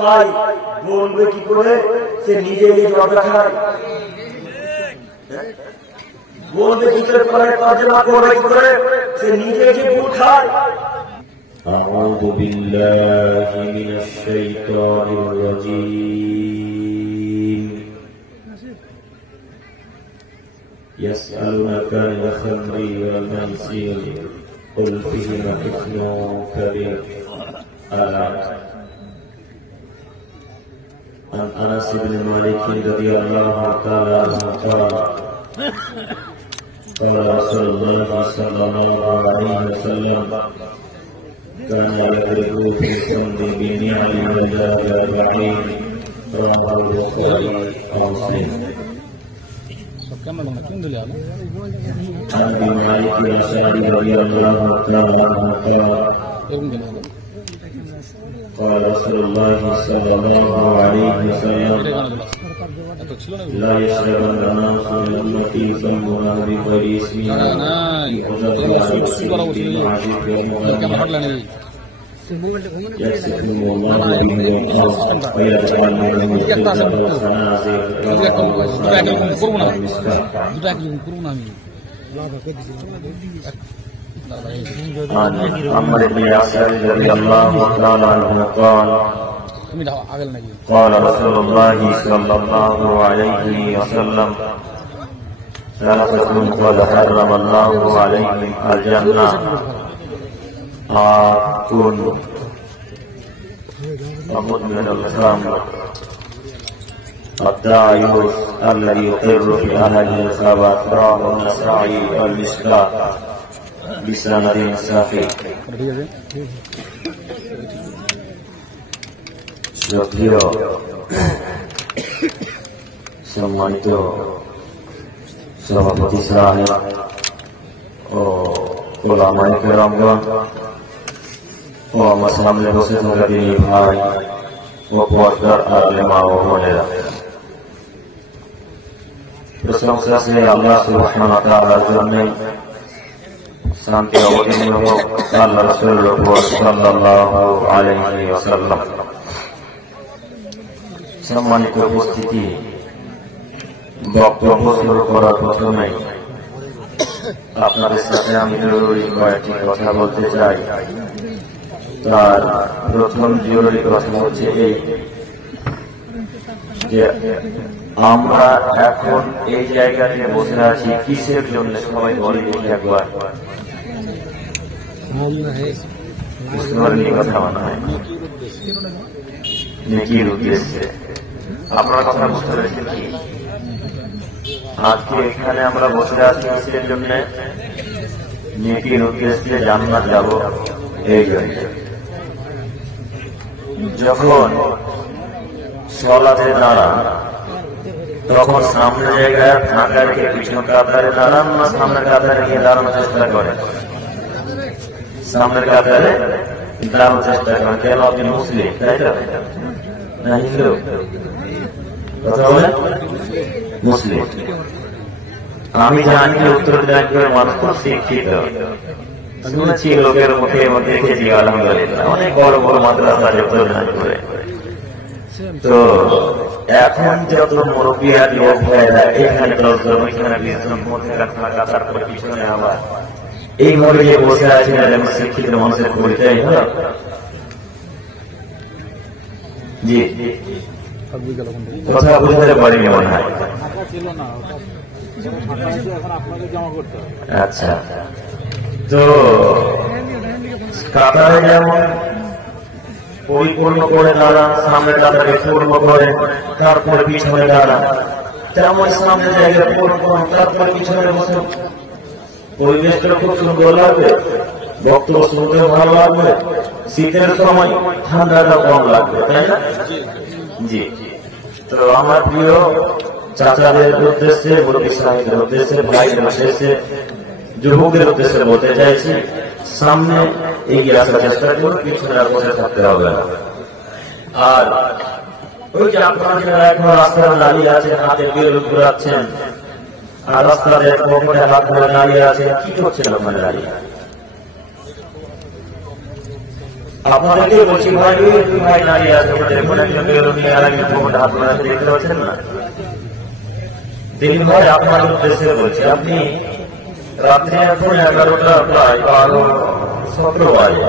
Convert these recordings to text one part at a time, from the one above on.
ভাই বলবে কি করে? সে নিজে জর্দা খায়, বলবে কি করে? তর্জমা করবে কি করে? সে নিজে গুড় খায়। أعوذ بالله من الشيطان الرجيم يسألونك عن الخمر والميسر قل فيهما إثم كبير. عن أنس بن مالك رضي الله تعالى عنه قال قال رسول الله صلى الله عليه وسلم كان يضرب في الخمر بنعل وزاد بعيد رواه البخاري ومسلم. عن ابي مالك الاشعري رضي الله تعالى عنه قال رسول الله صلى الله عليه وسلم لا يشربن الناس من امتي ذنبها بغير اسمه يكسفهم الله به ويجعلهم عن عمرو بن ياسر رضي الله تعالى عنه قال قال رسول الله صلى الله عليه وسلم ثلاثة قد حرم الله عليهم الجنة آكل ومدمن الخمر الداعيوس الذي يقر في أهله الخبث رواه النسائي والمشكاة بسند صحيح. শ্রদ্ধেয় সম্মানিত সভাপতি সাহেব ও ওলামায়ে কেরামগণ ও আমার সামনে বসে থাকা দিনী ভাই ও পর্দার আড়ালে মা ও বোনেরা, প্রশংসা সেই আল্লাহ সুবহানাহু ওয়া তাআলার জন্য। শান্তি অবতীর্ণ হোক আল্লাহ রাসূলের উপর সাল্লাল্লাহু আলাইহি ওয়াসাল্লাম। সম্মানিত উপস্থিতি, বক্তব্য শুরু করার প্রথমে আপনাদের সাথে আমি জরুরি কয়েকটি কথা বলতে চাই। তার প্রথম জরুরি কথা হচ্ছে এই যে আমরা এখন এই জায়গাতে বসে আছি কিসের জন্য? সবাই বলে দেখি একবার, বুঝতে পারেননি কথা মনে হয়? নেকির উদ্দেশ্যে। আপনার কথা বুঝতে পেরেছেন কি? আজকে এখানে আমরা বসে আছি কিসের জন্য? নেকির উদ্দেশ্যে, জান্নাত যাব এই জন্য। যখন সলাতে দাঁড়ান তখন সামনের জায়গায় ফাঁকা রেখে পিছন কাতারে দাঁড়ান না সামনের কাতারে গিয়ে দাঁড়ানোর চেষ্টা করেন? সামনের কাতারে দাঁড়ানোর চেষ্টা করেন। কেন? আপনি মুসলিম, তাই তো? না হিন্দু? কথা বলে মুসলিম। আমি জানি উত্তর দিনাজপুরের মানুষ খুব শিক্ষিত, শুনেছি লোকের মুখে দেখেছি আলহামদুলিল্লাহ অনেক বড় বড় মাদ্রাসা আছে উত্তর দিনাজপুরে। তো এখন যত মুরব্বীরা লোক হয়ে যায়, এখানে 10 জন, ওইখানে 20 জন, মধ্যে তারপরে পিছনে আবার এইভাবে যে বসে আছে শিক্ষিত মানুষের পরিচয় হলো। জি, কথা বুঝতে পারিনি মনে হয়। আচ্ছা, তো কাতারে যেমন পরিপূর্ণ করে দাঁড়ান, সামনে কাতারে পূর্ণ করে তারপরে পিছনে দাঁড়ান, তেমন সামনে জায়গায় পূর্ণ তারপরে পিছনে বসুন। পরিবেশটা খুব সুন্দর লাগবে, বক্তব্য শুনতেও ভালো লাগবে, শীতের সময় ঠান্ডাটা কম লাগবে, তাই না? জি। তো আমার প্রিয় চাচাদের উদ্দেশ্যে, মুরব্বী সাহেবদের উদ্দেশ্যে, ভাইদের উদ্দেশ্যে, যুবকদের উদ্দেশ্যে বলতে চাইছি, সামনে এগিয়ে আসার চেষ্টা করুন, পিছনে আর বসে থাকতে হবে না। আর ওই যে আপনারা যারা এখন রাস্তায় দাঁড়িয়ে আছেন, হাতে বেল ঘুরাচ্ছেন, আর রাস্তার পকেটে হাত ধরে দাঁড়িয়ে আছেন, কি করছেন ওখানে দাঁড়িয়ে? আপনাদেরকে বলছি ভাই, দুই ভাই দাঁড়িয়ে আছে, দেখুন একজন বেরোনি আর একজন হাত বাড়াতে দেখতে পাচ্ছেন না? দিলীপ ভাই আপনার উদ্দেশ্যে বলছি, আপনি রাত্রি এখন 11টা প্রায় 12:17 বাজে,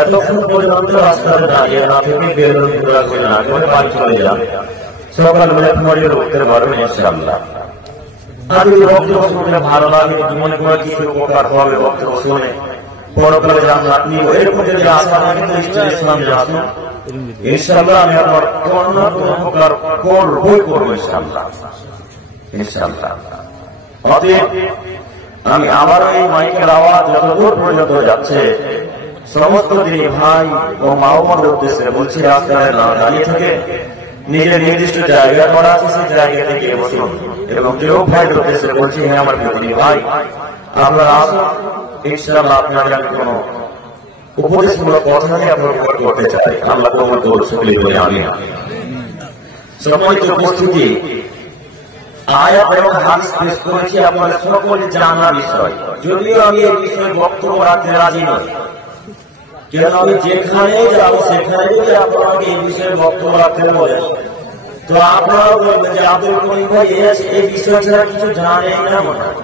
এতক্ষণ পর্যন্ত রাস্তায় দাঁড়িয়ে না থেকে বেরোনি ঘোরা করে না করে বাড়ি চলে যান, সকালবেলা মরিয়ে উঠতে পারবেন ইনশাআল্লাহ। আর যদি বক্তব্য শুনলে ভালো লাগে, মনে করে কিছু উপকার হবে বক্তব্য শুনে, পরকালে জান্নাত নিব, এরকম যদি আশা থাকে তো ইসলামে আসুন, ইনশাআল্লাহ আমি আমার কোনো উপকার করবই করবো ইনশাআল্লাহ ইনশাআল্লাহ। অতএব আমি আবার এই মাইকের আওয়াজ যতদূর পর্যন্ত যাচ্ছে সমস্ত দিনী ভাই ও মা বোনদের উদ্দেশ্যে বলছি, রাস্তায় না দাঁড়িয়ে থেকে নিজের নির্দিষ্ট জায়গা করা আছে সেই জায়গা থেকে বসুন, এবং যুবক ভাইদের উদ্দেশ্যে বলছি, হ্যাঁ আমার দিনী ভাই আপনারা আসুন, ইনশাআল্লাহ আপনাদের আমি কোন উপদেশমূলক কথা নিয়ে আপনার উপর করতে চাই। আল্লাহ তোমার দৌড় সকলে বলে আমি সম্মানিত উপস্থিতি, আয়াত এবং হাদিস পেশ করেছি আপনাদের সকলে জানা বিষয়, যদিও আমি এই বিষয়ে বক্তব্য রাখতে রাজি নই, কেন আমি যেখানে যাবো সেখানে যদি আপনাকে এই বিষয়ে বক্তব্য রাখতে বলেন তো আপনারা বলবেন যে আব্দুল করিম ভাই এই বিষয় ছাড়া কিছু জানেন না মনে হয়।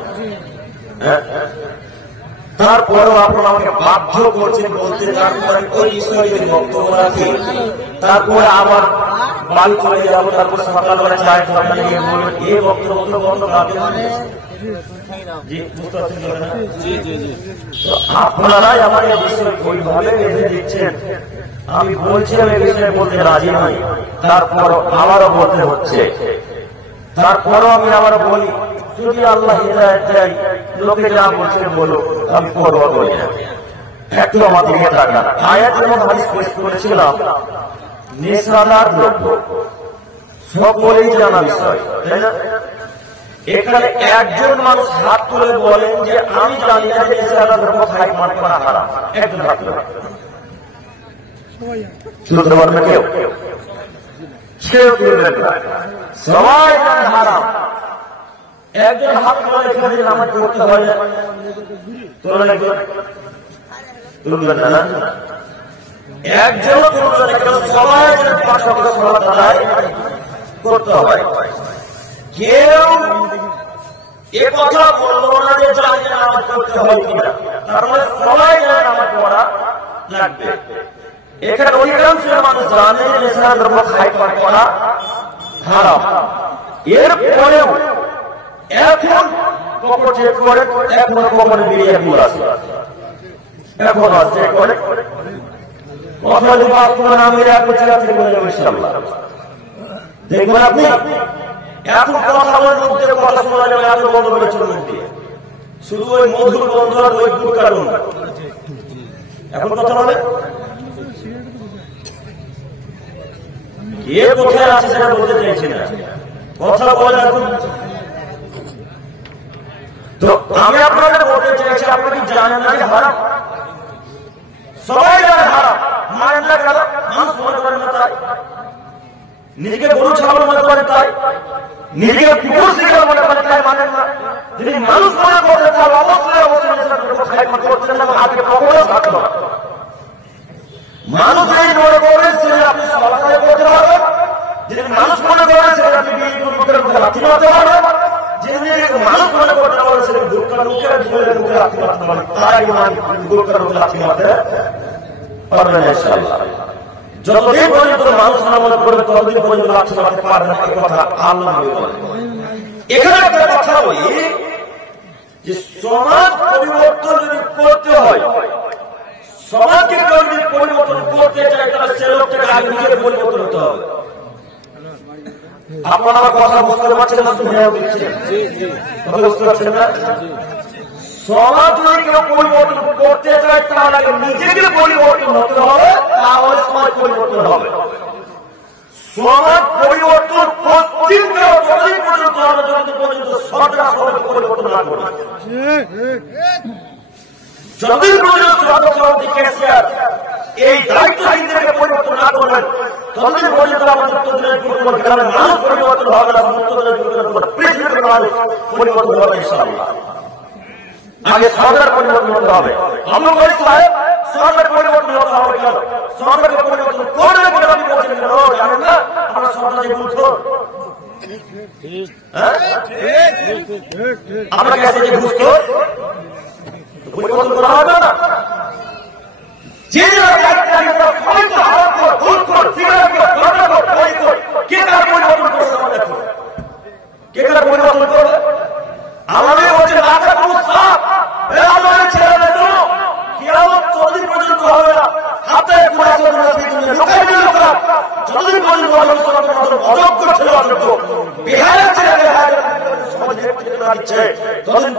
তারপরেও আপনারা আমাকে বাধ্য করছেন বলতে, তারপরে ওই বিষয়ে যদি বক্তব্য রাখি তারপরে আবার বাড়ি চলে যাবো, তারপর সকালবেলা চায় সকালে গিয়ে বলবেন এই বক্তব্য বন্ধ রাখেন। আপনারাই আমার এই বিষয়ে ওইভাবে বেঁধে দিচ্ছেন, আমি বলছিলাম এই বিষয়ে বলতে রাজি নই, তারপর আবারও বলতে হচ্ছে, তারপরও আমি আবারও বলি, যদি আল্লাহ হিদায়াত দেয় লোকে যা বলছে বলো, আমি পরোয়া করি না। একটু আমাদের দিকে তাকান, আয়াত এবং হাদিস পেশ করেছিলাম, নেশাদার দ্রব্য সকলেই জানা বিষয়, তাই না? এখানে একজন মানুষ হাত তুলে বলেন যে আমি জানি না যে নেশাদার দ্রব্য খাই পান করা হারাম, একজন হাত তুলে তুলতে পারবে কেউ? কেউ তুলবেন না, সবাই জানে হারাম। একজন হাত তুলে এখানে নামাজ পড়তে হয় না, তুলবেন না, একজন তুলবেন না, সবাই পাশাপাশি সালাত আদায় করতে হয়। কেউ এ কথা বললো না যে জানে নামাজ পড়তে হয় কিনা, তার মানে সবাই জানে নামাজ পড়া লাগবে। এখানে অধিকাংশের মানুষ জানে যে নেশাদার দ্রব্য খাই পান করা হারাম, এরপরেও এখন কখন চেক করে, এখন কখন বেরিয়ে ভুল আছে, এখন চেক করে কথা যদি আপনার নামের এক বছর বলে যাবে ইনশাআল্লাহ। দেখবেন আপনি এখন কথা বলার মধ্যে কথা শোনা যাবে, এত বন্ধ করে চলুন দিয়ে শুধু ওই মধুর বন্ধ আর ওই দূর কারণ এখন কথা বলে কে কোথায় আছে সেটা বলতে চাইছি না, কথা বলে এখন। তো আমি আপনাদের বলতে চাইছি, আপনি কি জানেন না যে হারাম? সবাই জানে হারাম, মানেন না কেন? মানুষ মনে করেন না তাই, নিজেকে গরু ছাগল মনে করে তাই, নিজেকে কুকুর শিকার মনে করে তাই মানেন না। যদি মানুষ মনে করতে তাহলে অবশ্যই করছেন না, আজকে কখনো থাকলো না। মানুষ যদি মনে করে সেটা আপনি সবাই করতে পারবেন, যদি মানুষ মনে করে সেটা আপনি লাঠি মারতে পারবেন, মানুষ মনে করতে পারে সেটা দুঃখের মুখে লাঠি মারতে পারবেন, তাই দুঃখের মুখে লাঠি মারতে পারবেন ইনশাআল্লাহ। যতদিন পর্যন্ত মানুষ মনে করবে ততদিন পর্যন্ত লাঠি মারতে পারবে না, এই কথা আল্লাহ বলেন। এখানে একটা কথা বলি যে সমাজ পরিবর্তন যদি করতে হয়, সমাজকে যদি পরিবর্তন করতে চায় তাহলে সে লোকটাকে আগে নিজের পরিবর্তন হতে হবে। আপনারা আমার কথা বুঝতে পারছেন না? বুঝতে পারছেন না? সমাজ যদি কেউ পরিবর্তন করতে চায় তাহলে আগে নিজেকে পরিবর্তন হতে হবে, তাহলে সমাজ পরিবর্তন হবে। সমাজ পরিবর্তন পশ্চিম যতদিন পর্যন্ত হবে যতদিন পর্যন্ত সরকার সমাজকে পরিবর্তন না করবে, যতদিন পর্যন্ত সরকার সভাপতি ক্যাশিয়ার এই দায়িত্বহীনদেরকে পরিবর্তন না করবেন ততদিন পর্যন্ত আমাদের মানুষ পরিবর্তন হবে না, পৃথিবীর মানুষ পরিবর্তন হবে ইনশাআল্লাহ। আগে সরকার পরিবর্তন হতে হবে। আমরা বলি সরকার পরিবর্তন হতে হবে কেন? সরকারকে পরিবর্তন করবে বলে আপনি বলছেন কেন? জানেন না আমরা সরকার যে ঘুষ আমরা কাছে যে ঘুষ পরিবর্তন করা হবে না। যে কে কার পরিবর্তন করবে? কে কার পরিবর্তন করবে? আমাদের বলছে রাজা পুরুষ সাপ আমাদের ছেড়ে দেন কিয়ামত যতদিন পর্যন্ত হবে না হাতে পুরা যতদিন পর্যন্ত অযোগ্য ছিল অযোগ্য বিহারের ছেলে বিহারের সমাজ দিচ্ছে ততদিন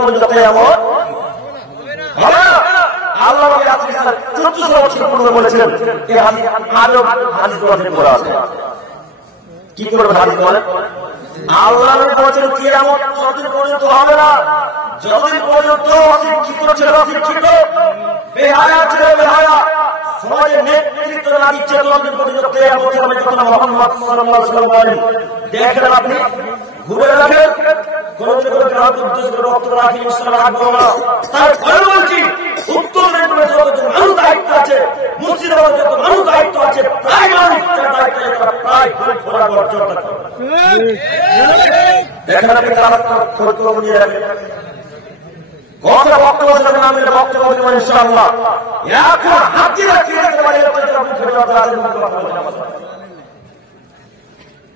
পর্যন্ত কিয়ামত হবে না। আল্লাহ নবী 1400 বছর পূর্বে বলেছিলেন এই হাদিস পড়া আছে। কি করবে হাদিস বলেন? আল্লাহ নবী বলেছেন কিয়ামত যতদিন পর্যন্ত হবে না যতদিন পর্যন্ত অশিক্ষিত ছিল অশিক্ষিত বেহায়া ছিল বেহায়া সমাজের নেতৃত্ব না দিচ্ছে ততদিন পর্যন্ত কিয়ামত হবে না। কথা মুহাম্মদ সাল্লাল্লাহু আলাইহি ওয়াসাল্লাম বলেন। দেখেন আপনি ঘুরে দেখেন কোন গ্রাহক উদ্দেশ্য করে রক্ত রাখি ইনশাআল্লাহ রাখবো না। তার ফলে বলছি উত্তর নেটে যত মানুষ দায়িত্ব আছে মসজিদে যত মানুষ দায়িত্ব আছে প্রায় মানুষ দায়িত্ব প্রায় ঘোরা অর্জন করে দেখেন আপনি তারা খোঁজ নিয়ে রাখেন কথা বক্তব্য দেবেন আমি বক্তব্য দেবো ইনশাআল্লাহ। এখন হাতিরা কি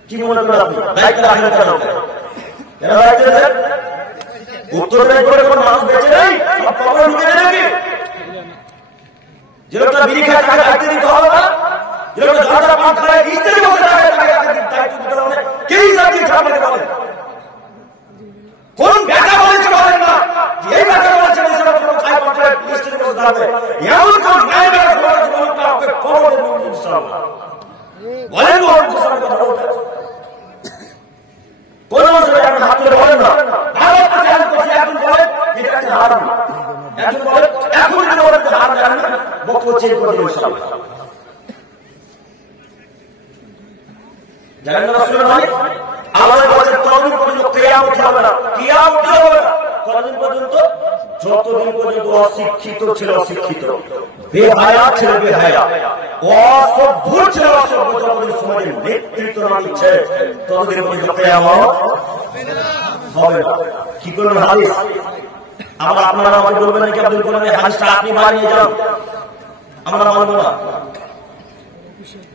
কি মনে করেন আপনি দায়িত্ব রাখেন কেন? উত্তর করে কোন মানুষ বেঁচে নেই সব খবর ঢুকে নাকি যেটা বিড়ি খায় তাকে দায়িত্ব দিতে হবে না? যেটা ঝাড়া পান খায় ইত্যাদি বসে দায়িত্ব দিতে হবে কেই চাকরি ছাড়বে বলেন? কোন ব্যাটা বলেছে বলেন না এই ব্যাটা বলেছে খায় পাঠে লিস্টের মধ্যে দাঁড়াবে এমন কোন ন্যায় ব্যাটা বলেছে বলুন না আপনি খবর দেবেন ইনশাআল্লাহ বলেন বলুন কথা বলতে কোন মানুষ এখন হাত ধরে বলেন না এখন বলেন এটা আছে হারাম এখন বলেন এখন যদি বলেন হারাম জানেন না বক্তব্য চেঞ্জ করে দেবেন ইনশাআল্লাহ জানেন না রাসূল ভাই আল্লাহ বলেন ততদিন পর্যন্ত কিয়ামত হবে না কিয়ামত হবে না ততদিন পর্যন্ত যতদিন পর্যন্ত অশিক্ষিত ছিল অশিক্ষিত বেহায়া ছিল বেহায়া অসভ্য ছিল অসভ্য যতদিন সমাজের নেতৃত্ব না দিচ্ছে ততদিন পর্যন্ত কিয়ামত হবে না। কি করবেন হাদিস আবার আপনারা আমাকে বলবেন নাকি আব্দুল কোরআন এই হাদিসটা আপনি বানিয়ে যান আমরা মানব না।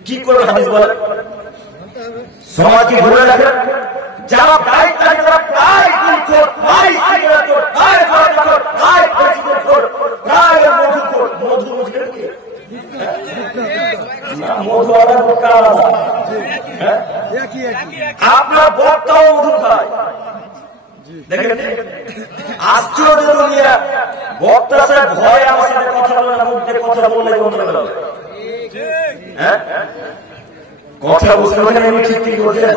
কি করবেন হাদিস বলেন? সমাজে ঘুরে দেখেন যারা দায়িত্ব তারা প্রায় দুর্খোর প্রায় সিগারেটখোর প্রায় ফাঁকিখোর প্রায় ফেসিখোর প্রায় মধুখোর মধু বুঝলেন কি মধু আলাদা বোকা আলাদা আপনার বক্তাও মধু খায় দেখেন আশ্চর্য দুনিয়া বক্তা সাহেব ভয়ে আমার সাথে কথা বলে না মুখ দিয়ে কথা বললে বন্ধ হয়ে গেল হ্যাঁ কথা বুঝতে পারেন এমনি ঠিক ঠিক বলছেন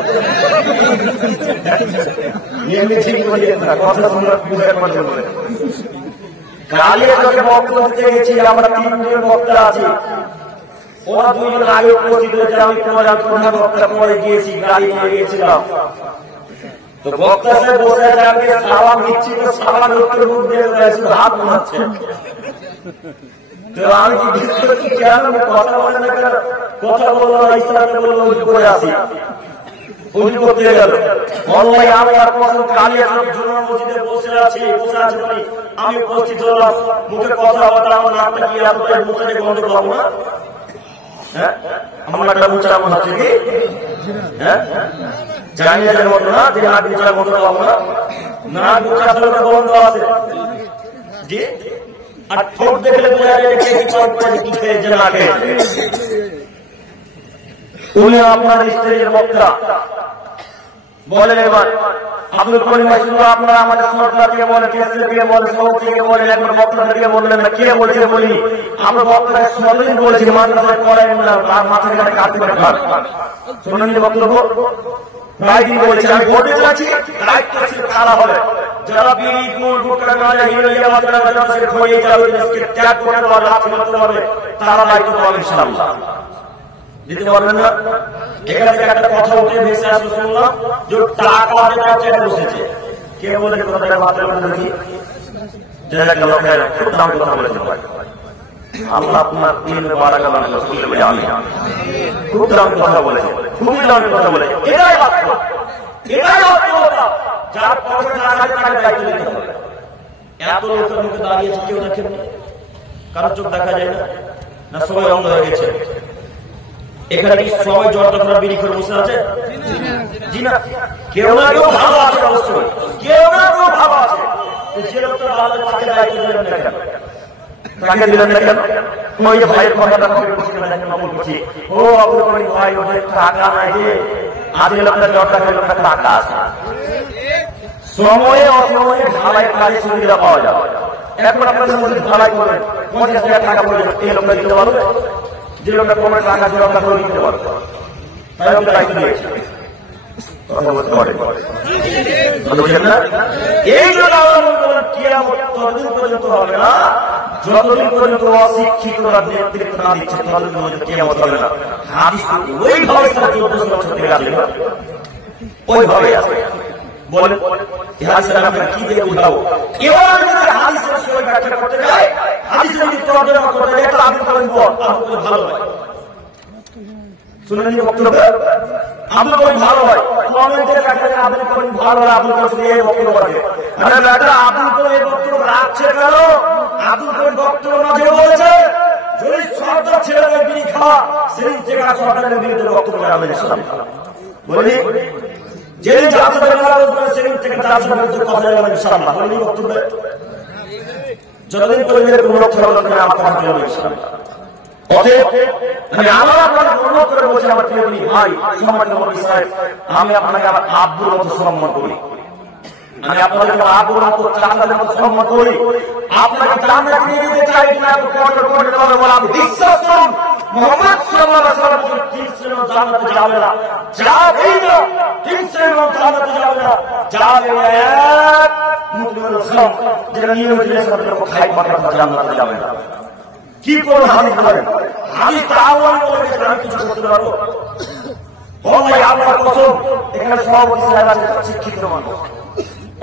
এমনি ঠিক বলছেন না কথা শুনলে বুঝতে পারছেন বলে কালিয়া যখন বক্তব্য দিতে গেছি আমরা 3 জন বক্তা আছি ওরা 2 জন আগে উপস্থিত হয়েছে আমি তোমার বক্তা পরে গিয়েছি গাড়ি নিয়ে গিয়েছিলাম তো বক্তা সাহেব বসে আছে আমি সালাম দিচ্ছি তো সালাম লোকের মুখ দিয়ে শুধু হাত ঘুমাচ্ছে তো আমি কি বিশ্বাস কি কেন কথা বলে না কেন কথা বললো না ইসলামে বললো উঠে করে আসি উঠে করতে গেল অনলাইন আমি আর পছন্দ কালিয়া জুমার মসজিদে বসে আছি আমি উপস্থিত হলাম মুখে কথা বলা আমার নাকটা কি এতটা মুখে বন্ধ করবো না হ্যাঁ আমার নাকটা মুখে এমন আছে কি হ্যাঁ জানিয়ে যাওয়ার মতো না যে নাক মুখে বন্ধ করবো না নাক মুখে আসলে বন্ধ আছে জি আর ঠোঁট দেখলে বোঝা যায় কে কি চট করে কি খেয়েছে না খেয়েছে উনি আপনার স্ত্রীর বক্তা বলেন এবার আব্দুল করিম মাসুদ আপনারা আমাদের সরকার দিয়ে বলেন কেসে দিয়ে বলেন সব থেকে বলেন একবার বক্তা দিয়ে বললেন না কে বলছে বলি আমরা বক্তাকে সবদিন বলেছি মাদ্রাসায় পড়াই না আর মাথায় কাটে কাটতে খান শুনুন বক্তব্য প্রায় দিন বলেছি আমি বলতে চাচ্ছি দায়িত্ব ছিল তারা হবে যারা বিড়ি গুড় গুটকা গাঁজা হিরোইন মাত্রা গাঁজা খোয়ে যাবে দেশকে ত্যাগ করে দেওয়ার লাঠি মারতে পারবে তারা দায়িত্ব পাবে ইনশাআল্লাহ দিতে পারবেন না। এখানে একটা কথা উঠে ভেসে আসলো শুনলাম যে টাকা চেয়ে বসেছে কে বলে কথাটা মাত্রা করে দেখি যেটা একটা লোকের খুব দাম কথা বলেছে আল্লাহ আপনার ইলমে বারাকা দান করুন বলে আমি খুব দামি কথা বলে, খুবই দামি কথা বলে। এটাই বাস্তব, এটাই বাস্তবতা। যার পকেটে টাকা আছে তাকে দায়িত্ব নিতে হবে। এত লোকের মুখে দাঁড়িয়েছে, কেউ দেখেন কারোর চোখ দেখা যায় না, না সবাই অন্ধ হয়ে গেছে? এখানে কি সবাই জর্দা বিড়ি করে বসে আছে? জি না, কেউ না কেউ ভালো আছে, অবশ্যই কেউ না কেউ ভালো আছে। যে লোকটা ভালো তাকে দায়িত্ব দিলেন না কেন? তাকে দিলেন না কেন? ওই যে ভাইয়ের কথাটা বলছি, ও আবুল করিম ভাই ওদের টাকা নাই যে, আজকে লোকটা জর্দা খেলে লোকটা টাকা আছে। সময়ে অসময়ে ঢালাই কাজে সুবিধা পাওয়া যাবে। এখন আপনাদের মধ্যে ঢালাই করেন 50,000 টাকা পড়ে যাবে, এই লোকটা দিতে পারবে? যে লোকটা কমে টাকা দিয়ে লোকটা করে দিতে পারবে, তাই লোকটা দায়িত্ব দিয়েছে। এই জন্য কিয়ামত ততদিন পর্যন্ত হবে না যতদিন পর্যন্ত অশিক্ষিতরা নেতৃত্ব না দিচ্ছে, ততদিন পর্যন্ত কিয়ামত হবে না। হাদিস ওইভাবে 1400 বছর থেকে আসবে, ওইভাবে আসবে। বলেন আমরা কি দিয়ে উঠাবো? এবার যদি হাদিসের সই ব্যাখ্যা করতে যাই, হাদিসের যদি তর্জমা করতে যাই, তাহলে আপনি বলেন ভালো হয়। শুনে নিয়ে বক্তব্য আপনি বলেন ভালো হয়, কমেন্টে লেখা আপনি বলেন ভালো হয়, আপনি বলছেন এই বক্তব্য রাখে। আরে বেটা, আপনি তো এই বক্তব্য রাখছে কেন? আপনি তো বক্তব্য মাঝে বলেছে যদি সরকার ছেড়ে দেয় বিড়ি খাওয়া, সেই জায়গা সরকারের বিরুদ্ধে বক্তব্য রাখবেন। বলি যে সেদিন থেকে যতদিন পর্যন্ত কোন লোক আমার কথা বলবে আমি আপনাকে আমার আব্বুর মতো সম্মান করি, আমি আপনাকে আব্বুর মতো চাচাদের মতো সম্মান করি। আপনাকে জান্নাত নিয়ে দিতে চাই কিনা আমি বিশ্বাস করুন, মুহাম্মদ সাল্লাল্লাহু আলাইহি ওয়াসাল্লাম 3 শ্রেণীর জান্নাতে যাবে না, যাবেই না। 3 শ্রেণীর জান্নাতে যাবে না, যাবে এক মুমিনুল খাম, যারা নিয়মিত সালাতের উপর খাই পাকা জান্নাতে যাবে না। কি করে হাদিস বলেন? হাদিস তাআওয়াল বলে গেছে, আমি কিছু করতে পারবো? ওই আল্লাহর কসম, এখানে সভাপতি সাহেব আছে, শিক্ষিত মানুষ,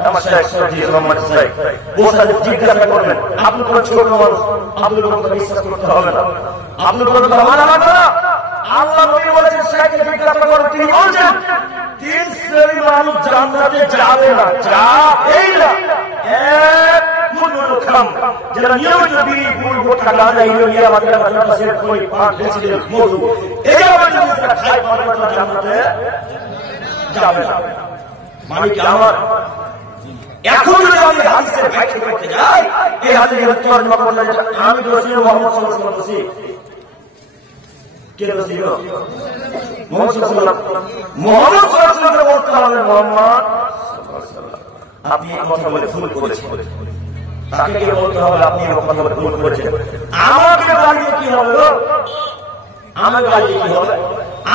আমার শেখ সরজি মোহাম্মদ সাহেব বসে জিজ্ঞাসা করবেন, আপনি কোন ছোট মানুষ, আপনি কোন বিশ্বাস করতে হবে না, আপনি কোন মানা লাগবে না। আল্লাহ নবী বলেছেন, শেখকে জিজ্ঞাসা করেন, তিনি বলছেন 3 শ্রেণীর মানুষ জান্নাতে যাবে না, যাবেই না। এক মুমিনুল খাম, যারা নিয়মিত বিড়ি ফুল গোটা গাঁজা ইউরিয়া বাগেরা বাগেরা সে কই পান বেশি দিন মধু এগুলো যদি তারা খায় তারা জান্নাতে যাবে না। মানে কি আমার এখন যদি আমি হাদিসের ব্যাখ্যা করতে যাই, এই হাদিসের তর্জমা করলে আমি রাসূল মুহাম্মদ সাল্লাল্লাহু আলাইহি ওয়াসাল্লাম কে রাসূল মুহাম্মদ সাল্লাল্লাহু আলাইহি ওয়াসাল্লাম বলতে হবে, মুহাম্মদ আপনি এই কথা বলে ভুল করেছেন, তাকে কি বলতে হবে আপনি এই কথা বলে ভুল করেছেন। আমাকে গালি কি হবে? আমাকে গালি কি হবে?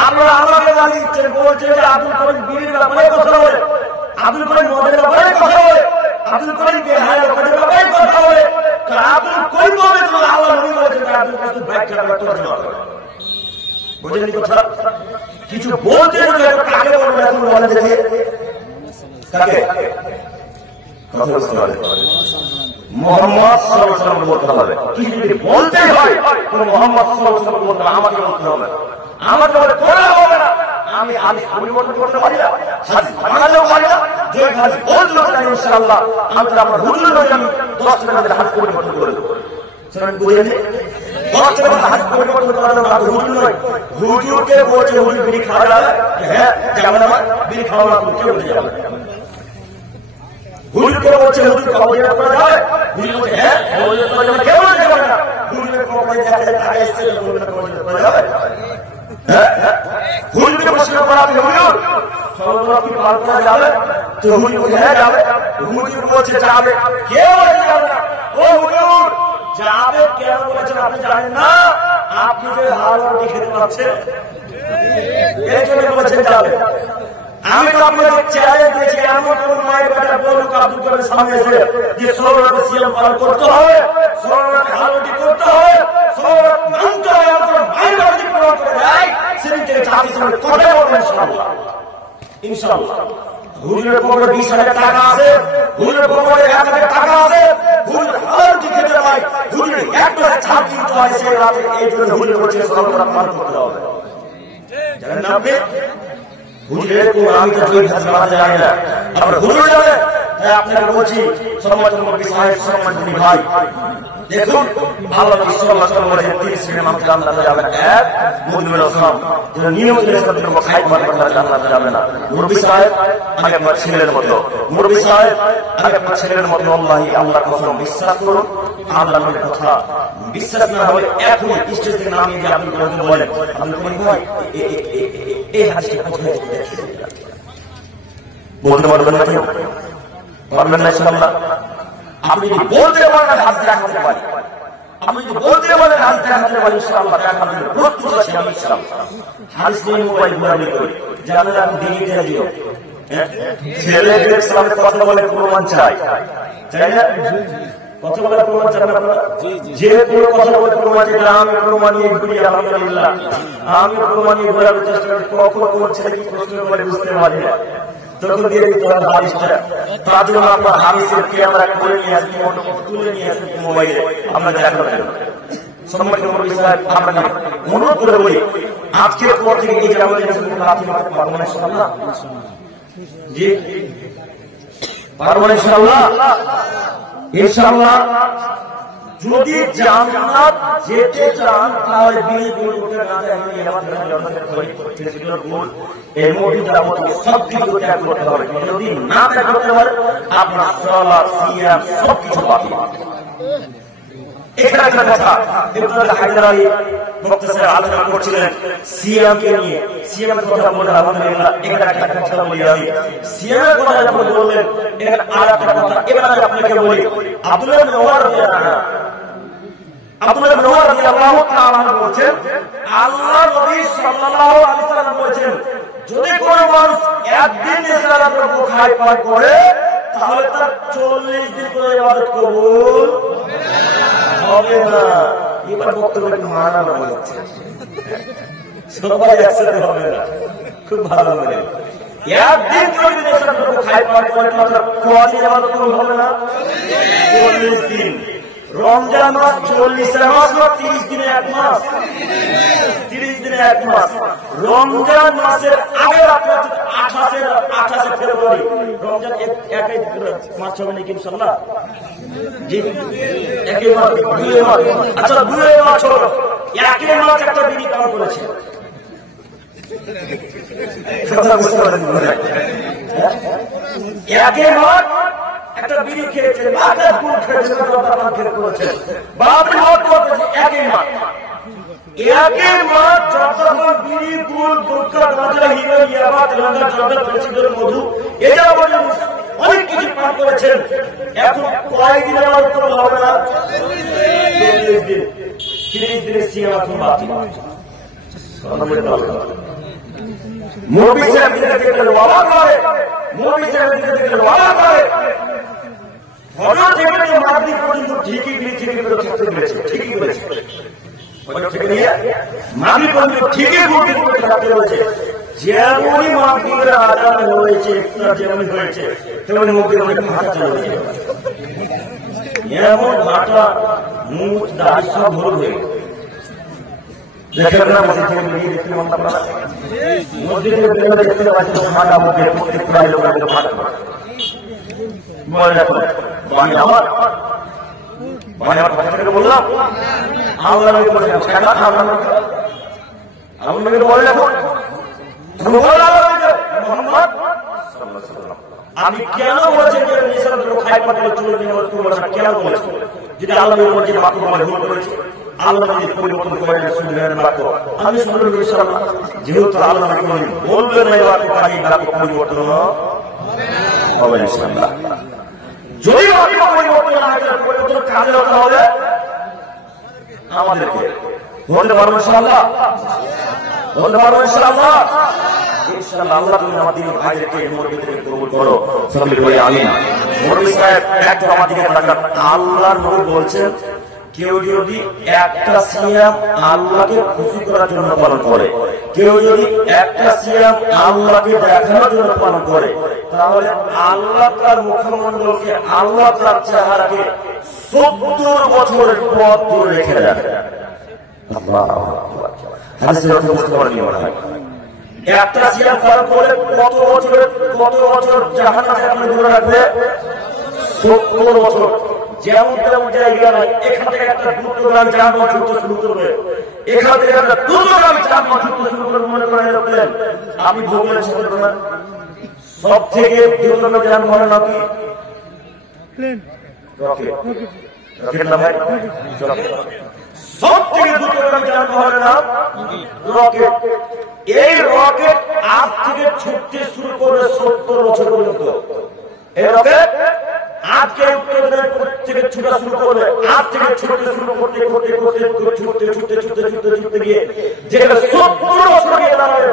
আপনারা আমাকে গালি দিচ্ছেন, বলছেন যে আব্দুল করিম বিড়ির ব্যাপারে কথা বলে, আব্দুল করিম মদের ব্যাপারে কথা বলে, আব্দুল করিম বেহায়া লোকের ব্যাপারে কথা বলে। আব্দুল করিম বলে তো আল্লাহ নবী বলেছেন আব্দুল করিম ব্যাখ্যা করতে হবে। বুঝলেন কথা? কিছু বলতে হলে কাকে বলবেন এখন বলেন দেখি, কাকে? মুহাম্মদ সাল্লাল্লাহু আলাইহি ওয়াসাল্লাম বলতে হবে। কিছু যদি বলতেই হয় তো মুহাম্মদ সাল্লাল্লাহু আলাইহি ওয়াসাল্লাম বলতে আমাকে বলতে হবে, আমাকে বলে করা হবে না। আমি হাদিস পরিবর্তন করতে পারি না, হাদিস বানালেও পারি না। যে হাদিস বললো না ইনশাআল্লাহ আমি তো আপনার হুজুর নই, আমি 10 টাকা হাদিস পরিবর্তন করে দেবো। শুনুন বুঝেছেন, 10 টাকা হাদিস পরিবর্তন করা আমি হুজুর নই। হুজুরকে বলছে হুজুর বিড়ি খাওয়া যাবে, হ্যাঁ যাবে না, বিড়ি খাওয়া না কে বলতে যাবে? হুজুরকে বলছে হুজুর খাওয়া যাবে, হুজুর বলছে হ্যাঁ কে বলতে যাবে না? হুজুরের কপালে টাকা এসেছে করা যাবে? হুজুরকে প্রশ্ন করা আপনি হুজুর সর্বপ্রথম পার করা যাবে? তো হুজুর বলছে হ্যাঁ যাবে। হুজুর বলছে যাবে, কে বলতে যাবে না? ও হুজুর যাবে কেন বলেছেন আপনি জানেন না? আপনি যে হালুয়া রুটি খেতে পাচ্ছেন এই জন্য বলেছেন যাবে। আমি তো আপনাকে চ্যালেঞ্জ দিয়েছি, এমন কোন মায়ের বেটা বলুক আব্দুল করিমের সামনে এসে যে 16 রাতে সিয়াম পালন করতে হবে, 16 রাতে হালুয়া রুটি করতে হবে, 16 রাত মানতে হবে, এমন কোন মায়ের বেটা যদি প্রমাণ করে দেয় সেদিন থেকে জাতির সামনে কথা বলবেন ইনশাআল্লাহ, ইনশাআল্লাহ। হুজুরের পকেটে 20,000 টাকা আছে, হুজুরের পকেটে 1,000 টাকা আছে, হুজুর হাজার দিকে ভাই হুজুরের একটা ছাপ দিতে হয় সেই রাতে, এই জন্য হুজুর বলছে সরকার পার করতে হবে। জানেন আপনি হুজুরের কোন আমি তো জয় হাত মারা যায় না, আমরা হুজুর জানে। তাই আপনাকে বলছি সম্মানিত মুরব্বি সাহেব, সম্মানিত ভাই, দেখুন আল্লাহ সাল্লাল্লাহু আলাইহি ওয়াসাল্লাম বলেছেন 3 শ্রেণীর মানুষ জান্নাতে যাবে না। এক, মুমিনুল ইসলাম, যারা নিয়মিত ইসলামের উপর খায় পারবে না, জান্নাতে যাবে না। মুরব্বি সাহেব আগে আপনার ছেলের মতো, মুরব্বি সাহেব আগে আপনার ছেলের মতো আল্লাহই আল্লাহর কসম বিশ্বাস করুন। আল্লাহর কথা বিশ্বাস না হলে এখনই স্টেজ থেকে নামিয়ে দিয়ে আপনি বলেন, আপনি ভাই এই হাদিসটা কোথায় বলতে পারবেন না? কেউ পারবেন না ইনশাআল্লাহ। আপনি যদি বলতে পারেন হাত দেখাতে পারি, আপনি যদি বলতে পারেন হাত দেখাতে পারি ইনশাআল্লাহ, দেখাতে প্রস্তুত আছি আমি ইনশাআল্লাহ। হাদিস নিয়ে মোবাইল ঘোরাঘুরি করি, জানেন আমি দিয়ে দিয়ে দিও ছেলেদের ইসলামের কথা বলে প্রমাণ চাই, চাই না? কথা বলে প্রমাণ চাই না? যে কোনো কথা বলে প্রমাণ চাই, আমি প্রমাণ নিয়ে ঘুরি, আলহামদুলিল্লাহ আমি প্রমাণ নিয়ে ঘোরার চেষ্টা করি। কখন কোন ছেলে কি প্রশ্ন করে বুঝতে পারি না, তখন দিয়ে দিতে হবে হাদিসটা। তার জন্য আপনার হাদিসের ক্যামেরা করে নিয়ে আসি, তুলে নিয়ে আসি মোবাইলে আপনাকে দেখাবেন। সম্মানিত মুরব্বি সাহেব, আপনাকে অনুরোধ করে বলি, আজকের পর থেকে এই যে আমাদের লাঠি মারতে পারবো না ইনশাআল্লাহ। জি পারবো না ইনশাআল্লাহ। ইনশাআল্লাহ যদি জান্নাত যেতে চান তাহলে বিলকুল করতে না চাই, এই মহিলা সব কিছু ত্যাগ করতে হবে। যদি না ত্যাগ করতে পারে আপনার সালাত সিয়াম সবকিছু বাতিল। এখানে একটা কথা হায়দার আলী বক্তব্যে আলোচনা করছিলেন সিয়ামকে নিয়ে, সিয়ামের কথা বলে আলহামদুলিল্লাহ। এখানে একটা কথা বলি আমি, সিয়ামের কথা যখন বললেন এখানে আর একটা কথা এবারে আপনাকে বলি। আব্দুল্লাহ ইবনে ওমর রাদিয়াল্লাহু তাআলা বলেছেন, আল্লাহ নবী সাল্লাল্লাহু আলাইহি ওয়াসাল্লাম বলেছেন, যদি কোনো মানুষ একদিন ইসলামের উপর খায় পান করে তাহলে তার 40 দিন করে ইবাদত কবুল হবে না। এবার বক্তব্য মানা না বলছে, সবাই একসাথে হবে না, খুব ভালো লাগে। একদিন যদি ইসলামের উপর খায় পান করে তাহলে কয়দিন ইবাদত কবুল হবে না? 40 দিন। রমজান মাস 40 মাস না 30 দিনে এক মাস, 30 দিনে এক মাস। রমজান মাসের আগে আপনার 28 ফেব্রুয়ারি রমজান একই মাস হবে নাকি ইনশাআল্লাহ? জি একই মাস, 2 মাস। আচ্ছা 2 মাস হলো, একই মাস একটা বিধি পালন করেছে, কথা বুঝতে পারেন? একই মাস একটা বিড়ি খেয়েছে, বাপের ফুল খেয়েছে, করেছে বাপের হট করতেছে, একই মাস। একই মাস যতক্ষণ বিড়ি ফুল গুটখা গাঁজা হিরো ইয়াবা তেলেঙ্গা জর্দা প্রেসিডেন্ট মধু এটা অনেক কিছু পান করেছেন, এখন কয়েকদিন আমার তো হবে না? 30 দিন। 30 দিনের সিয়াম এখন বাতিল। মুরব্বি সাহেব দিকে দেখলে ওয়ালা করে, মুরব্বি সাহেব দিকে দেখলে ওয়ালা করে। ফজর থেকে মাগরিব পর্যন্ত ঠিকই থাকতে পেরেছে, ঠিকই বলেছে। ফজর থেকে নিয়ে মাগরিব পর্যন্ত ঠিকই থাকতে পেরেছে। যেমনই মাগরিবের আযান হয়েছে, ইফতার যেমন হয়েছে, তেমনি মুখে অনেক ভাষা চলে গেছে। এমন ভাষা মুখ দাড়ি সব ভরে হয়ে দেখেন না, মসজিদ থেকে বেরিয়ে দেখতে মন আপনারা মসজিদ থেকে বেরিয়ে দেখতে পাচ্ছেন ভাটা মুখে প্রত্যেক প্রায় লোকের ভাটা মনে রাখুন। আমি আমার ভাষা থেকে বললাম আল্লাহ নবী বলেছেন, আল্লাহ নবী বলে রাখুন আমি কেন বলেছি যে নিঃসন্দেহ লোক খাই পাতে চলে গেলে কেন বলেছি? যদি আল্লাহ নবী বলেছেন বাক্য বলে ভুল করেছে, আল্লাহ নবী পরিবর্তন করে শুনলেন বাক্য, আমি শুনলাম ইনশাআল্লাহ। যেহেতু আল্লাহ নবী বললেন এই বাক্য, কাজে বাক্য পরিবর্তন হবে ইনশাআল্লাহ। যদি পরিবর্তন না হয় পরিবর্তন কাজে হতে হবে আমাদেরকে, বলতে পারবো ইনশাআল্লাহ, বলতে পারবো ইনশাআল্লাহ। ইনশাআল্লাহ আল্লাহ তুমি আমাদের ভাইদেরকে মুরব্বিদেরকে কবুল করো, সকলে বলি আমিন। মুরব্বি সাহেব একটু আমাদেরকে তাকান, আল্লাহর নবী বলছেন কেউ যদি একটা সিয়াম আল্লাহকে খুশি করার জন্য পালন করে, কেউ যদি একটা সিয়াম আল্লাহকে দেখানোর জন্য পালন করে, তাহলে আল্লাহ তার মুখমণ্ডলকে, আল্লাহ তার চেহারাকে 70 বছরের পথ ধরে রেখে যাবে। একটা সিয়াম পালন করে কত বছর জাহান্নামে আপনি দূরে রাখবে? 70 বছর। যেমন তেমন জায়গা নাই, এখান থেকে একটা দ্রুতগামী যানবাহন ছুটতে শুরু করবে, এখান থেকে একটা দ্রুতগামী যানবাহন ছুটতে শুরু করবে, মনে করেন এরোপ্লেন। আপনি ভূগোলের সাথে না, সব থেকে দ্রুতগামী যানবাহনের নাম কি? রকেট না ভাই? সব থেকে দ্রুতগামী যানবাহনের নাম রকেট। এই রকেট আজ থেকে ছুটতে শুরু করবে 70 বছর পর্যন্ত। এই রকেট আজকে উত্তর দিনাজপুর থেকে ছুটা শুরু করবে, আজ থেকে ছুটতে শুরু করতে ছুটতে গিয়ে যেখানে 70 বছর গিয়ে দাঁড়াবে,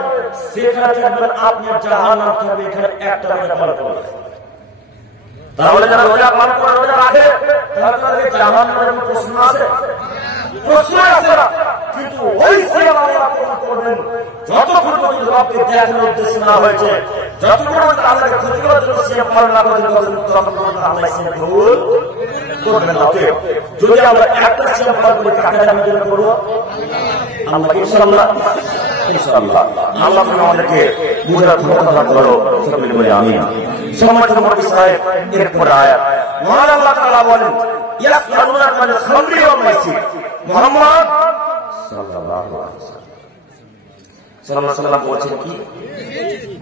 সেখানে থাকবেন আপনার জাহান্নাম থাকবে এখানে একটা রোজা পালন করবে। তাহলে যারা রোজা পালন করে, রোজা রাখে, তাহলে তাদের জাহান্নামের প্রশ্ন আছে? প্রশ্ন আছে না। কিন্তু ওই সিয়াম আল্লাহ পালন করবেন যতক্ষণ পর্যন্ত রবকে দেখানোর উদ্দেশ্য না হয়েছে, যতক্ষণ পর্যন্ত আল্লাহকে খুশি করার জন্য সিয়াম পালন না করেন, ততক্ষণ পর্যন্ত আল্লাহ সিয়াম কবুল করবেন না। যদি আমরা একটা সিয়াম পালন করি, কাকে জানার জন্য করবো? আল্লাহকে। ইনশাআল্লাহ ইনশাআল্লাহ আল্লাহ আমাদেরকে বুঝার ক্ষমতা দান করো, সকলে বলি আমিন। সম্মানিত মুরব্বি সাহেব, এরপরে আয়াত মহান আল্লাহ তাআলা বলেন, ইয়াসআলুনা আনিল খামরি ওয়াল মাইসির। মুহাম্মদ সাল্লাল্লাহু আলাইহি ওয়াসাল্লাম বলছেন কি?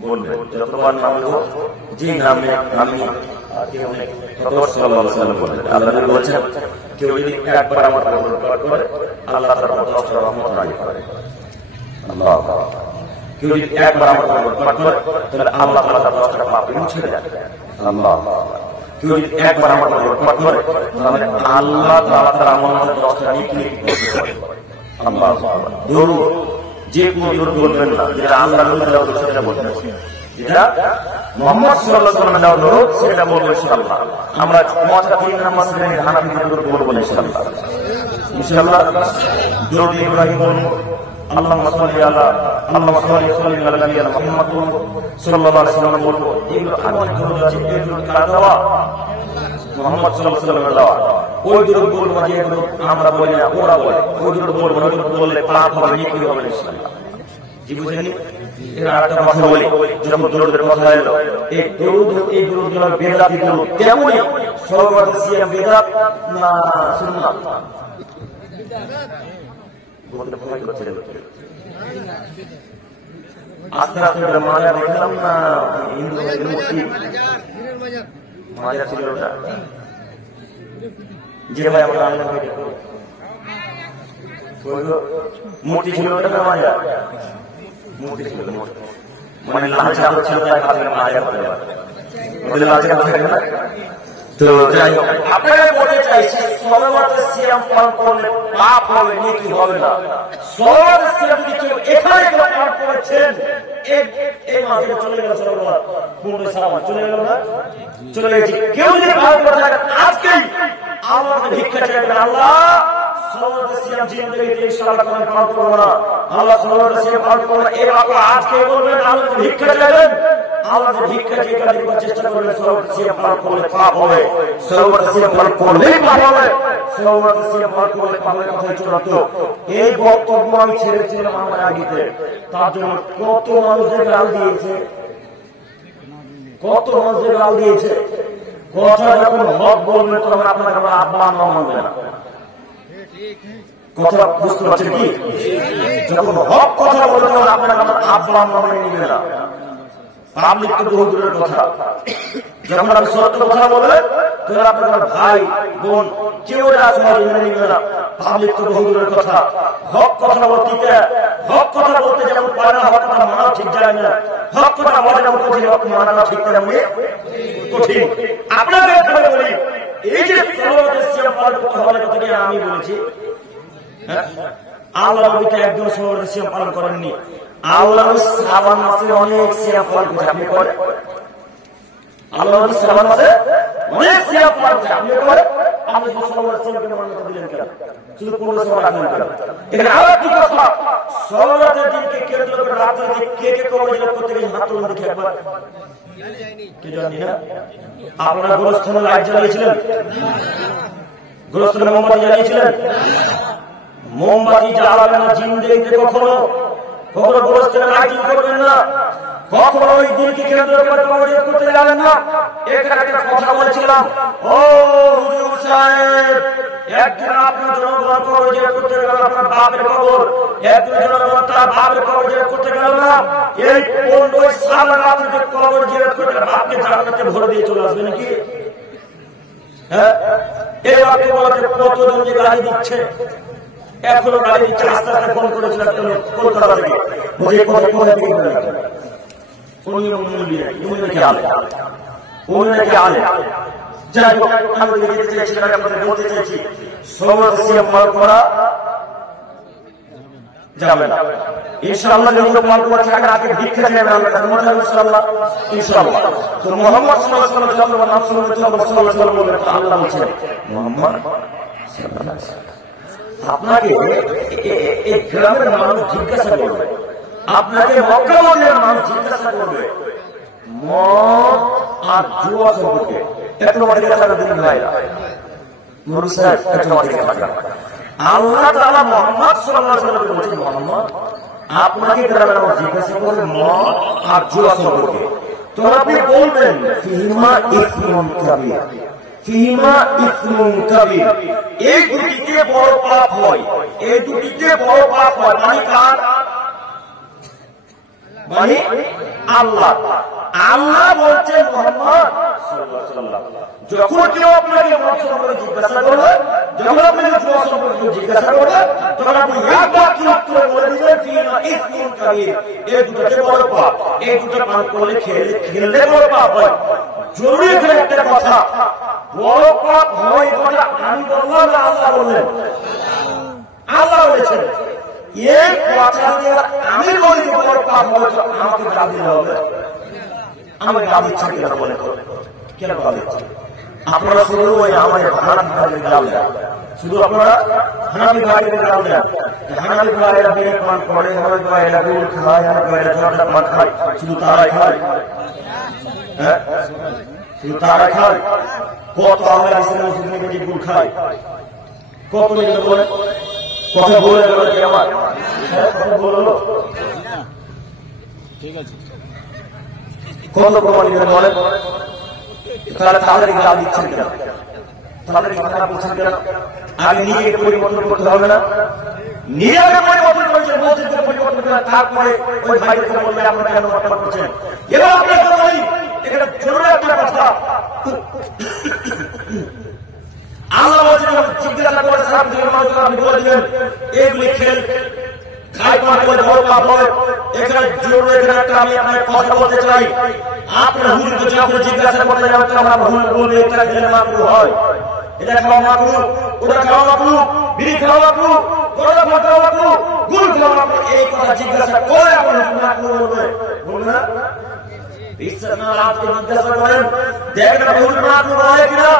বলবেন যতবার নাম নেব, যে নামে আমি আল্লাহ বলছেন, কেউ যদি একবার আমার করে আল্লাহ তার 10টা রহমত নাযিল করে। আল্লাহ, কেউ যদি একবার আমার পাঠ করে তাহলে আল্লাহ তাআলা তার 10টা পাপ মুছে দেন। আল্লাহ, কেউ যদি একবার আমার পাঠ করে তাহলে আল্লাহ তাআলা তার আমল 10টা নেকি করে। আল্লাহ, দরুদ যে কোনো দরুদ বলবেন না, যেটা আল্লাহর নবী দাও সেটা বলবেন, যেটা মুহাম্মদ সাল্লাল্লাহু আলাইহি ওয়াসাল্লাম দাও দরুদ সেটা বলবো ইনশাআল্লাহ। আমরা 3 নাম্বার শ্রেণীর হানাফি দরুদ বলবো ইনশাআল্লাহ। ইনশাআল্লাহ দরুদ ইব্রাহিম বলবো, আল্লাহুম্মা সাল্লি আলা নাবিয়িনা মুহাম্মদ সাল্লাল্লাহু আলাইহি ওয়াসাল্লাম বলবো। এগুলো আরো দরুদ আছে, এগুলো কারা দেওয়া? মুহাম্মদ সাল্লাল্লাহু আলাইহি ওয়াসাল্লাম দেওয়া। ওই দরুদ বলবো যে আমরা বলি না, ওরা বলে। ওই দরুদ বলবো, ওই দরুদ বললে পাপ হবে, নেকি হবে ইনশাআল্লাহ। জি বুঝেননি? এর আরেকটা কথা বলি, যখন দরুদের কথা এলো, এই দরুদগুলো বেদাতি দরুদ। তেমনই সর্বপ্রথম সিয়াম বেদাত না সুন্নাত? বলতে ভয় করছে। আস্তে আস্তে মাজা দেখলাম না, হিন্দু মূর্তি মাজা ছিল ওটা, যে ভাই আমরা মূর্তি ছিল ওটা না, মাজা মূর্তি ছিল, মানে লাল চাদর ছিল, মাজা করতে পারে লাল চাদর থাকে না। তো যাই হোক, আপনারা বলতে চাইছি সর্বমাত্র সিয়াম পালন করলে পাপ হবে, নেকি হবে না। সর্বমাত্র সিয়াম যদি কেউ এখানে পালন করেছেন, এই মাসে চলে গেল সর্বমাত্র 15 সাল চলে গেল না, চলে গেছে। কেউ যদি পালন করে থাকেন আজকেই আমাদের ভিক্ষা চাইবেন, আল্লাহ সর্বমাত্র সিয়াম জিন্দেগিতে ইনশাআল্লাহ কোন পালন করব না, আল্লাহ সর্বমাত্র সিয়াম পালন করব না। এই কথা আজকে বলবেন, আমাদের ভিক্ষা চাইবেন, আমাদের ভিক্ষা ঠিকানা দেওয়ার চেষ্টা করলে সর্বমাত্র সিয়াম পালন করলে পাপ হবে, সর্বমাত্র সিয়াম পালন করলেই পাপ হবে, সর্বমাত্র সিয়াম পালন করলে পাপের কথা চূড়ান্ত। এই বক্তব্য আমি ছেড়েছিলাম আমার আগেতে, তার জন্য কত মানুষের গাল দিয়েছে, কত মানুষের গাল দিয়েছে। কথা যখন হক বলবে তখন আপনাকে আমার আব্বা আম্মা মানবে না। কথা বুঝতে পারছেন কি? যখন হক কথা বলবে তখন আপনাকে আমার আব্বা আম্মা মেনে নিবে না। পাবলিক তো বহু দূরের কথা, যখন আমি সত্য কথা বলবে তখন আপনার ভাই বোন কেউ মেনে নিবে না। পাবলিক তো বহু দূরের কথা। হক কথা বলতে যেমন পারে না, হক কথা মানা ঠিক যায় না, হক কথা বলা যেমন কঠিন, হক মানা ঠিক তেমনি কঠিন। আপনাদের বলি, এই যে সিয়াম পালন করতে হবে কথা নিয়ে আমি বলেছি, আল্লাহ নবীকে একজন সিয়াম পালন করেননি। আল্লাহ শ্রাবণ মাসে অনেক সিয়াম পালন করছে, আপনি করেন? আল্লাহ শ্রাবণ মাসে অনেক সিয়াম পালন করছে, আপনি করেন? আপনি মুসলমানের ছেলেকে মান্যতা দিলেন কেন? শুধু 15 সময় রাখলেন কেন? এখানে আবার কি কথা, সলাতের দিনকে কেন্দ্র করে রাত্রিতে কে কে কবর জিয়ারত করতে গেছে হাত তুলে দেখি একবার। কে জানি না? আপনারা গোরস্থানে লাইট জ্বালিয়েছিলেন? গোরস্থানে মোমবাতি জ্বালিয়েছিলেন? মোমবাতি জ্বালাবেন না জিন্দেগিতে কখনো। কখনো গোরস্থানে লাইটিং করবেন না, কখনো ওই দিনকে কেন্দ্র করে কবর জিয়ারত করতে যাবেন না। এখানে একটা কথা বলেছিলাম, ও হুজুর সাহেব, একদিন আপনার জনগণ কবর জিয়ারত করতে গেল আপনার বাপের কবর, একদিন জনগণ তার বাপের কবর জিয়ারত করতে গেল না। এই 15 সাল রাত্রিতে কবর জিয়ারত করতে বাপকে জান্নাতে ভরে দিয়ে চলে আসবে নাকি? হ্যাঁ, এই বাপকে বলতে কতজন যে গাড়ি দিচ্ছে, এখনো গাড়ি দিচ্ছে। আস্তে আস্তে ফোন করেছিল একটা লোক কলকাতা থেকে, বলে কোথায় কোথায় থেকে উনি নাকি আলে, উনি নাকি আলে। যাই হোক, আমি দেখতে চাইছি, আপনাদের বলতে চাইছি, সমস্যা মাল করা যাবে না। ইনশাআল্লাহ যেগুলো মাল করা থাকে আগে ভিক্ষা নেবেন আমরা, ইনশাআল্লাহ ইনশাআল্লাহ। তো মুহাম্মদ সাল্লাল্লাহু আলাইহি ওয়াসাল্লাম নাম শুনলে তো সাল্লাল্লাহু আলাইহি ওয়াসাল্লাম বলেন, আল্লাহ বলেন মুহাম্মদ সাল্লাল্লাহু আলাইহি ওয়াসাল্লাম আপনাকে এই গ্রামের মানুষ জিজ্ঞাসা করবে, আপনাকে মক্কা মদিনার মানুষ জিজ্ঞাসা করবে মদ আর জুয়া সম্পর্কে। একটু আমাদের কাছে দিন ভাই নুরু সাহেব, একটু আমাদের কাছে আল্লাহ তাআলা মুহাম্মদ সাল্লাল্লাহু আলাইহি ওয়াসাল্লামকে বলেছেন, মুহাম্মদ আপনাকে গ্রামের মানুষ জিজ্ঞাসা করবে মদ আর জুয়া সম্পর্কে, তো আপনি বলবেন ফিহিমা ইসমুন কাবীর, ফিহিমা ইসমুন কাবীর, এই দুটিতে বড় পাপ হয়, এই দুটিতে বড় পাপ হয়। মানে কার? মানে আল্লাহ। আল্লাহ বলছেন মুহাম্মদ সাল্লাল্লাহু আলাইহি ওয়াসাল্লাম, যখন কেউ আপনাকে মদ সম্পর্কে জিজ্ঞাসা করবে, যখন আপনাকে জুয়া সম্পর্কে জিজ্ঞাসা করবে, তখন আপনি একমাত্র উত্তর বলে দিবেন ফিহিমা ইসমুন কাবীর, এই দুটোতে বড় পাপ, এই দুটো পান করলে খেললে বড় পাপ হয়। জরুরি একটা কথা, বড় পাপ হয় কথা আমি বললাম না, আল্লাহ বললেন। আল্লাহ বলেছেন এই কথা দিয়ে আমি বলি বড় পাপ হয়, আমাকে গালি দিতে হবে, আমাকে গালি দিচ্ছে কিনা বলে কেন গালি দিচ্ছে? আপনারা শুধু ওই আমাদের হানাফি ভাইদের গাল দেন, শুধু আপনারা হানাফি ভাইদের গাল দেন, হানাফি ভাইয়েরা বিড়ি পান করে, হানাফি ভাইয়েরা গুড় খায়, হানাফি ভাইয়েরা জর্দা পান খায়, শুধু তারাই খায়। হ্যাঁ, শুধু তারা খায়। কত আমরা মুসলিম গুড় খায়, কত মিনিট বলে কথা বলে গেল কি আমার? কথা বললো ঠিক আছে, কত প্রমাণ দিলেন বলেন? তাহলে তাদের গাল দিচ্ছেন কেন? তাদের কথা বলছেন কেন? আগে নিজেকে পরিবর্তন করতে হবে না? নিজেকে পরিবর্তন করেছে, মসজিদকে পরিবর্তন করে তারপরে ওই ভাইদেরকে বললে আপনারা কেন কথা করছেন? এবার আপনার কথা বলি, এখানে জরুরি একটা কথা। আল্লাহ বলছেন জিজ্ঞাসা করে সারা জীবন মানুষকে আপনি বলে দিবেন এগুলি খেল খাই পান করে বড় পাপ হয়। এখানে জরুরি এখানে একটা আমি আপনার কথা বলতে চাই, আপনার হুজুরকে যখন জিজ্ঞাসা করতে যাবেন তখন আমরা ভুল বলবে এটা খেলে মাকরু হয়, এটা খাওয়া মাকরু, ওটা খাওয়া মাকরু, বিড়ি খাওয়া মাকরু, ওটা খাওয়া মাকরু, গুড় খাওয়া মাকরু, এই কথা জিজ্ঞাসা করে আপনার মাকরু বলবে, বলবে না? বিশ্বাস না আপনি জিজ্ঞাসা করেন, দেখেন হুজুর মাকরু হয় কিনা,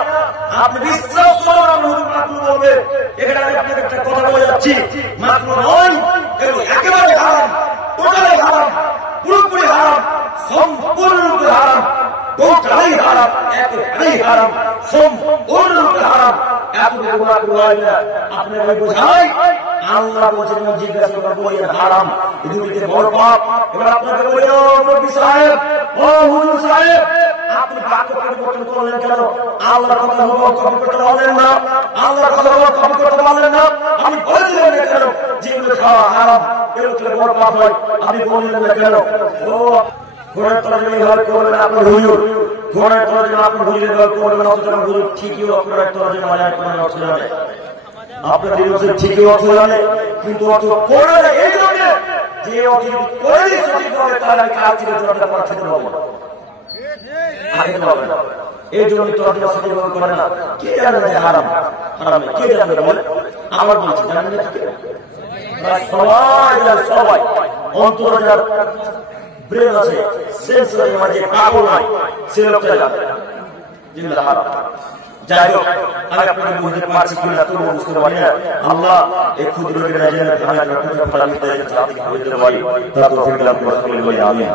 আপনি বিশ্বাস করেন হুজুর মাকরু বলবে। এখানে আমি আপনাকে একটা কথা বলে যাচ্ছি, মাকরু নয়, এগুলো একেবারে হারাম, টোটালি হারাম, পুরোপুরি হারাম, সম্পূর্ণরূপে হারাম, টোটালি হারাম, একেবারেই হারাম, সম্পূর্ণরূপে হারাম। এতটুকু মাকরু হয় না, আপনাকে বোঝাই আল্লাহ বলছেন জিজ্ঞাসা করবো হারাম, এই দুটিতে বড় পাপ। এবার আপনাকে বলি ও মুফতি সাহেব, ও হুজুর সাহেব, আপনি বাক্য পরিবর্তন করলেন কেন? আল্লাহর কথা কপি করতে পারলেন না, আল্লাহর কথা কপি করতে পারলেন না, আমি বলে দিলেন না কেন যেগুলো খাওয়া হারাম, এগুলো বড় পাপ হয়, আপনি বললেন না কেন? ও ঘোড়ার তরজমা ঘর করবেন আপনার হুজুর, ঘোড়ার তরজমা আপনার হুজুরের ঘর করবেন, অথচ হুজুর ঠিকই ঘোড়ার তরজমা মানে অর্থ জানে, আপনার ঠিকই অর্থ জানে, কিন্তু অর্থ করে এই জন্য যে অর্থ করে সঠিক হবে তার কাজ থেকে জোরটা করা খেতে পারবো না, আগে পাবে না। এই জন্য তো অর্থ সঠিক করে না। কে জানে হারাম হারামে, কে জানে বলে? আমার বলছি জানেন না, সবাই সবাই অন্তর যার ব্রেন আছে, সেন্স মাঝে কাবু নাই, সে লোকটা জানে যেগুলো হারাম। যাই হোক আমি আপনাদের বুঝতে পারছি কিনা তো বুঝতে পারি না আল্লাহ এই ক্ষুদ্র আমি দিতে পারি তা তো ফিরলাম আমিন।